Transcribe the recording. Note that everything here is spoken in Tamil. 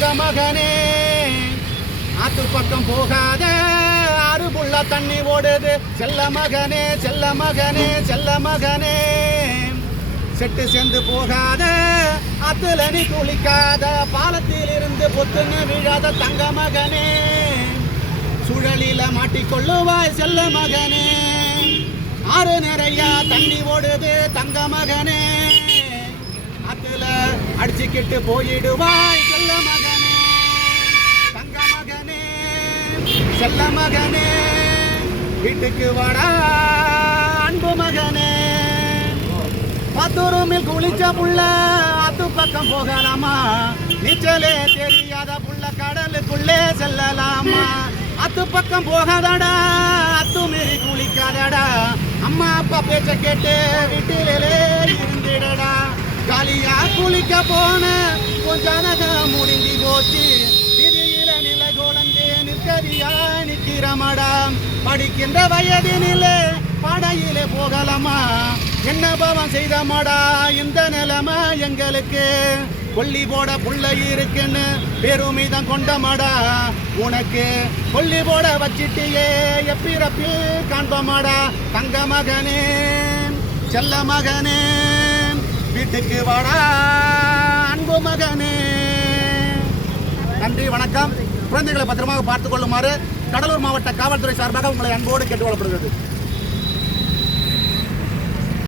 தங்க மகனே. ஆத்து பக்கம் போகாத அருபுள்ள தண்ணி ஓடுது. செல்ல மகனே செல்ல மகனே செல்ல மகனே. செட்டு சேர்ந்து போகாத அத்துல நீ குளிக்காத. பாலத்தில் இருந்து பொத்துன்னு விழாத தங்க மகனே. சுழலில மாட்டிக்கொள்ளுவாய் செல்ல மகனே. ஆறு நிறைய தண்ணி ஓடுது தங்க மகனே. அத்துல அடிச்சுக்கிட்டு போயிடுவாய் செல்ல மகனே தங்க மகனே செல்ல மகனே வீட்டுக்கு வாடா அன்பு மகனே. பத்துருமில் குளிச்ச புள்ள அத்து பக்கம் போகலாமா? நீச்சலே தெரியாத புள்ள கடலுக்குள்ளே செல்லலாமா? அத்து பக்கம் போகாதடா அத்து மீறி குளிக்காதடா. அம்மா அப்பா பேச்ச கேட்டு வீட்டிலே இருந்துடடா காலியா குளிக்க போன கொஞ்ச படிக்கின்ற வயதினிலே படையிலே போகலாமா? என்ன பாவம் செய்தமாடா இந்த நிலைமை எங்களுக்கு? கொல்லி போட புள்ள இருக்குன்னு பெருமிதம் கொண்டமாடா உனக்கு கொல்லி போட வச்சிட்டியே எப்பிறப்பி காண்பமாடா? தங்க மகனே செல்ல மகனே வீட்டுக்கு வாடா அன்பு மகனே. நன்றி வணக்கம். குழந்தைகளை பத்திரமாக பார்த்துக் கொள்ளுமாறு கடலூர் மாவட்ட காவல்துறை சார்பாக உங்களை அன்போடு கேட்டுக்கொள்ளப்படுகிறது.